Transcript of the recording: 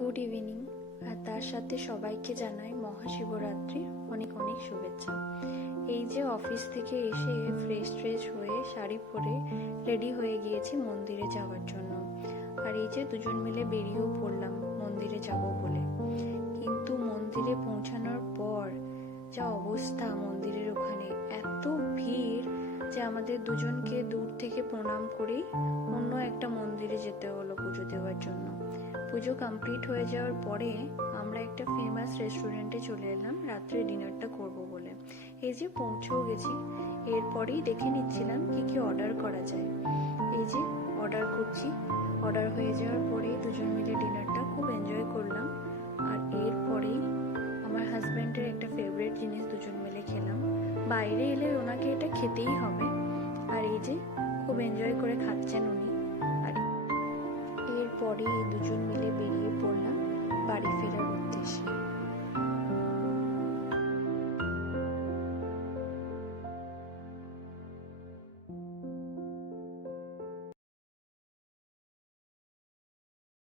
Good evening. আর তার সাথে সবাইকে জানাই মহাশিবরাত্রির অনেক অনেক শুভেচ্ছা। এই যে অফিস থেকে এসে ফ্রেশ হয়ে শাড়ি পরে রেডি হয়ে গিয়েছি মন্দিরে যাওয়ার জন্য। আর এই যে দুজন মিলে বেরিয়েও পড়লাম মন্দিরে যাব বলে। কিন্তু মন্দিরে পৌঁছানোর পর যা অবস্থা মন্দিরের ওখানে, এত ভিড় যে আমাদের দুজনকে দূর থেকে প্রণাম করেই অন্য একটা মন্দিরে যেতে হলো পুজো দেওয়ার জন্য। পুজো কমপ্লিট হয়ে যাওয়ার পরে আমরা একটা ফেমাস রেস্টুরেন্টে চলে এলাম রাত্রে ডিনারটা করব বলে। এই যে পৌঁছেও গেছি, এরপরেই দেখে নিচ্ছিলাম কি কি অর্ডার করা যায়। এই যে অর্ডার করছি, অর্ডার হয়ে যাওয়ার পরেই দুজন মিলে ডিনারটা খুব এনজয় করলাম। আর এরপরেই আমার হাজব্যান্ডের একটা ফেভারিট জিনিস দুজন মিলে খেলাম। বাইরে এলে ওনাকে এটা খেতেই হবে। আর এই যে খুব এনজয় করে খাচ্ছেন উনি। আর এরপরে দুজন মিলে বেরিয়ে পড়লাম বাড়ি ফেরার উদ্দেশ্যে।